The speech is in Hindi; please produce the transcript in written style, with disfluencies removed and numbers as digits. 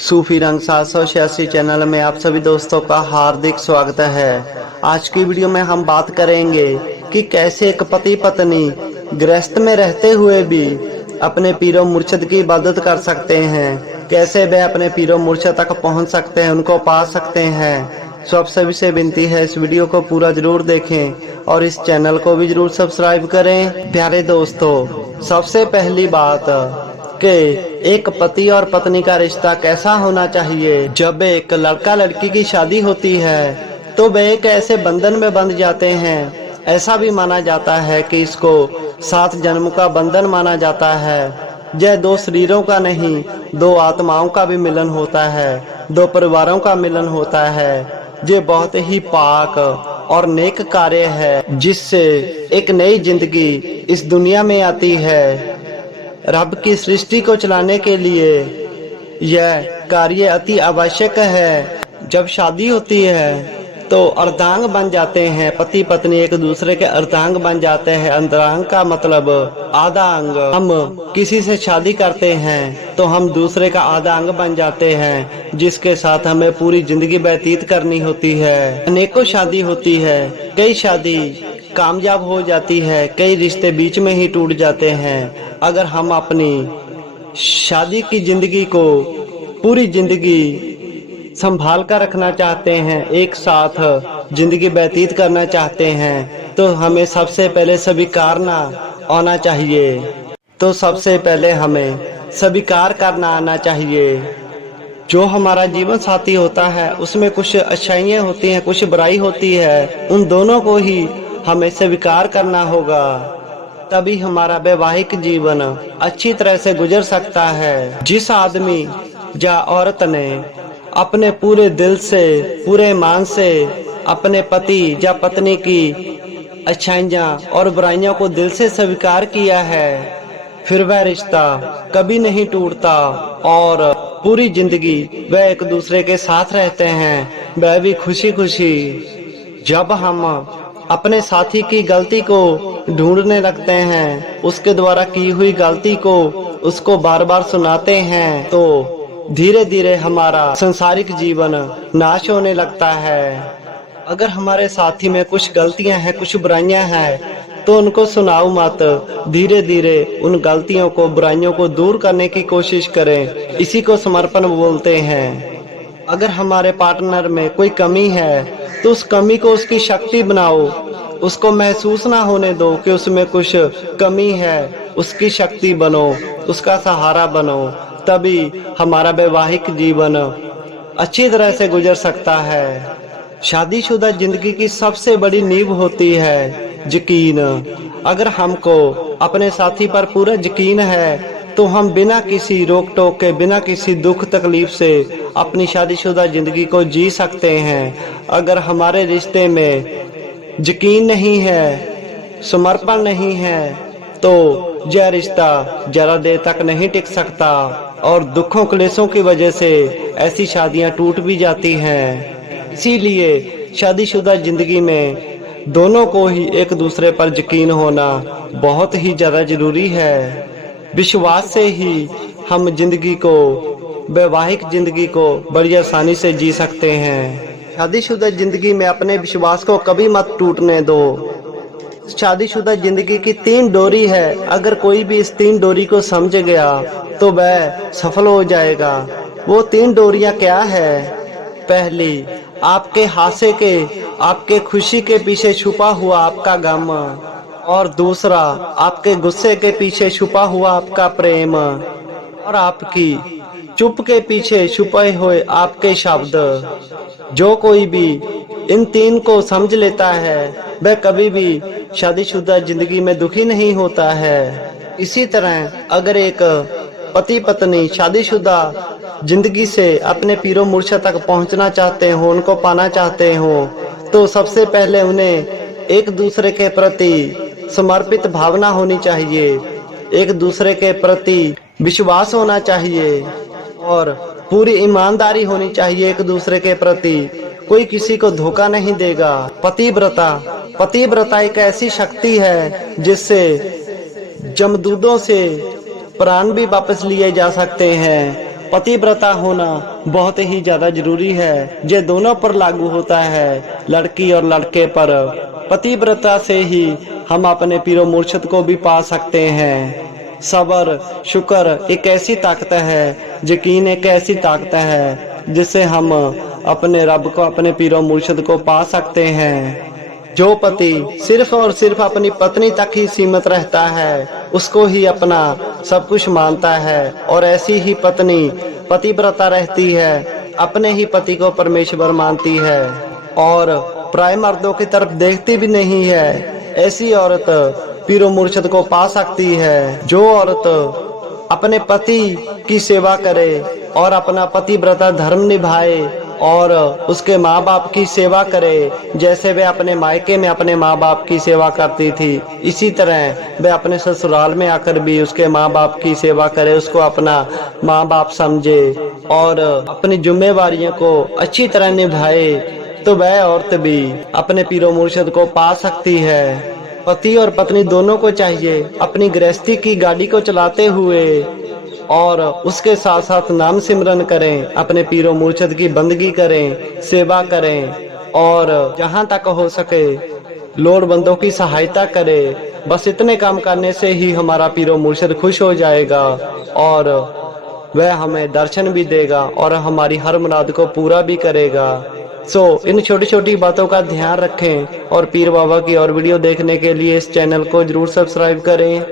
सूफी रंग 786 चैनल में आप सभी दोस्तों का हार्दिक स्वागत है। आज की वीडियो में हम बात करेंगे कि कैसे एक पति पत्नी गृहस्थ में रहते हुए भी अपने पीरो मुर्शिद की इबादत कर सकते हैं, कैसे वे अपने पीरो मुर्शिद तक पहुंच सकते हैं, उनको पा सकते हैं। आप सभी से विनती है इस वीडियो को पूरा जरूर देखें और इस चैनल को भी जरूर सब्सक्राइब करें। प्यारे दोस्तों, सबसे पहली बात कि एक पति और पत्नी का रिश्ता कैसा होना चाहिए। जब एक लड़का लड़की की शादी होती है तो वे एक ऐसे बंधन में बंध जाते हैं। ऐसा भी माना जाता है कि इसको 7 जन्म का बंधन माना जाता है। यह 2 शरीरों का नहीं, 2 आत्माओं का भी मिलन होता है, 2 परिवारों का मिलन होता है। ये बहुत ही पाक और नेक कार्य है जिससे एक नई जिंदगी इस दुनिया में आती है। रब की सृष्टि को चलाने के लिए यह कार्य अति आवश्यक है। जब शादी होती है तो अर्धांग बन जाते हैं, पति पत्नी एक दूसरे के अर्धांग बन जाते हैं। अर्धांग का मतलब आधा अंग। हम किसी से शादी करते हैं तो हम दूसरे का आधा अंग बन जाते हैं, जिसके साथ हमें पूरी जिंदगी व्यतीत करनी होती है। अनेकों शादी होती है, कई शादी कामयाब हो जाती है, कई रिश्ते बीच में ही टूट जाते हैं। अगर हम अपनी शादी की जिंदगी को पूरी जिंदगी संभाल कर रखना चाहते हैं, एक साथ जिंदगी व्यतीत करना चाहते हैं, तो हमें सबसे पहले स्वीकारना आना चाहिए। तो सबसे पहले हमें स्वीकार करना आना चाहिए। जो हमारा जीवन साथी होता है उसमें कुछ अच्छाइयाँ होती हैं, कुछ बुराई होती है, उन दोनों को ही हमें स्वीकार करना होगा। तभी हमारा वैवाहिक जीवन अच्छी तरह से गुजर सकता है। जिस आदमी या औरत ने अपने पूरे दिल से, पूरे ईमान से अपने पति या पत्नी की अच्छाइयाँ और बुराइयों को दिल से स्वीकार किया है, फिर वह रिश्ता कभी नहीं टूटता और पूरी जिंदगी वह एक दूसरे के साथ रहते हैं, वह भी खुशी खुशी। जब हम अपने साथी की गलती को ढूंढने लगते हैं, उसके द्वारा की हुई गलती को उसको बार बार सुनाते हैं, तो धीरे धीरे हमारा संसारिक जीवन नाश होने लगता है। अगर हमारे साथी में कुछ गलतियां हैं, कुछ बुराइयां हैं, तो उनको सुनाओ मत। धीरे धीरे उन गलतियों को, बुराइयों को दूर करने की कोशिश करें। इसी को समर्पण बोलते हैं। अगर हमारे पार्टनर में कोई कमी है तो उस कमी को उसकी शक्ति बनाओ। उसको महसूस ना होने दो कि उसमें कुछ कमी है, उसकी शक्ति बनो, उसका सहारा बनो। तभी हमारा वैवाहिक जीवन अच्छी तरह से गुजर सकता है। शादीशुदा जिंदगी की सबसे बड़ी नींव होती है यकीन। अगर हमको अपने साथी पर पूरा यकीन है तो हम बिना किसी रोक टोक के, बिना किसी दुख तकलीफ से अपनी शादीशुदा जिंदगी को जी सकते हैं। अगर हमारे रिश्ते में यकीन नहीं है, समर्पण नहीं है, तो यह रिश्ता जरा देर तक नहीं टिक सकता और दुखों क्लेशों की वजह से ऐसी शादियां टूट भी जाती हैं। इसीलिए शादीशुदा जिंदगी में दोनों को ही एक दूसरे पर यकीन होना बहुत ही ज़्यादा जरूरी है। विश्वास से ही हम जिंदगी को, वैवाहिक जिंदगी को बड़ी आसानी से जी सकते हैं। शादीशुदा जिंदगी में अपने विश्वास को कभी मत टूटने दो। शादीशुदा जिंदगी की 3 डोरी है, अगर कोई भी इस 3 डोरी को समझ गया तो वह सफल हो जाएगा। वो 3 डोरियां क्या है? पहली, आपके हासे के, आपके खुशी के पीछे छुपा हुआ आपका गम, और दूसरा, आपके गुस्से के पीछे छुपा हुआ आपका प्रेम, और आपकी चुप के पीछे छुपे हुए आपके शब्द। जो कोई भी इन 3 को समझ लेता है वह कभी भी शादीशुदा जिंदगी में दुखी नहीं होता है। इसी तरह अगर एक पति पत्नी शादीशुदा जिंदगी से अपने पीरो मुर्शिद तक पहुंचना चाहते हो, उनको पाना चाहते हो, तो सबसे पहले उन्हें एक दूसरे के प्रति समर्पित भावना होनी चाहिए, एक दूसरे के प्रति विश्वास होना चाहिए और पूरी ईमानदारी होनी चाहिए एक दूसरे के प्रति। कोई किसी को धोखा नहीं देगा। पतिव्रता एक ऐसी शक्ति है जिससे जमदूतों से प्राण भी वापस लिए जा सकते हैं। पतिव्रता होना बहुत ही ज्यादा जरूरी है। ये दोनों पर लागू होता है, लड़की और लड़के पर। पतिव्रता से ही हम अपने पीरो मुर्शिद को भी पा सकते हैं। सबर, शुक्र एक ऐसी ताकत है, यकीन एक ऐसी ताकत है जिससे हम अपने रब को, अपने पीरो मुर्शिद को पा सकते हैं। जो पति सिर्फ और सिर्फ अपनी पत्नी तक ही सीमित रहता है, उसको ही अपना सब कुछ मानता है, और ऐसी ही पत्नी पतिव्रता रहती है, अपने ही पति को परमेश्वर मानती है और पराये मर्दों की तरफ देखती भी नहीं है। ऐसी औरत पीरो मुर्शिद को पा सकती है। जो औरत अपने पति की सेवा करे और अपना पतिव्रता धर्म निभाए और उसके माँ बाप की सेवा करे, जैसे वे अपने मायके में अपने माँ बाप की सेवा करती थी, इसी तरह वे अपने ससुराल में आकर भी उसके माँ बाप की सेवा करे, उसको अपना माँ बाप समझे और अपनी जिम्मेवारियों को अच्छी तरह निभाए, तो वह औरत भी अपने पीरो मुर्शिद को पा सकती है। पति और पत्नी दोनों को चाहिए अपनी गृहस्थी की गाड़ी को चलाते हुए और उसके साथ साथ नाम सिमरन करें, अपने पीरो मुर्शिद की बंदगी करें, सेवा करें और जहां तक हो सके लोड़वंदों की सहायता करें। बस इतने काम करने से ही हमारा पीरो मुर्शिद खुश हो जाएगा और वह हमें दर्शन भी देगा और हमारी हर मुराद को पूरा भी करेगा। इन छोटी छोटी बातों का ध्यान रखें और पीर बाबा की और वीडियो देखने के लिए इस चैनल को जरूर सब्सक्राइब करें।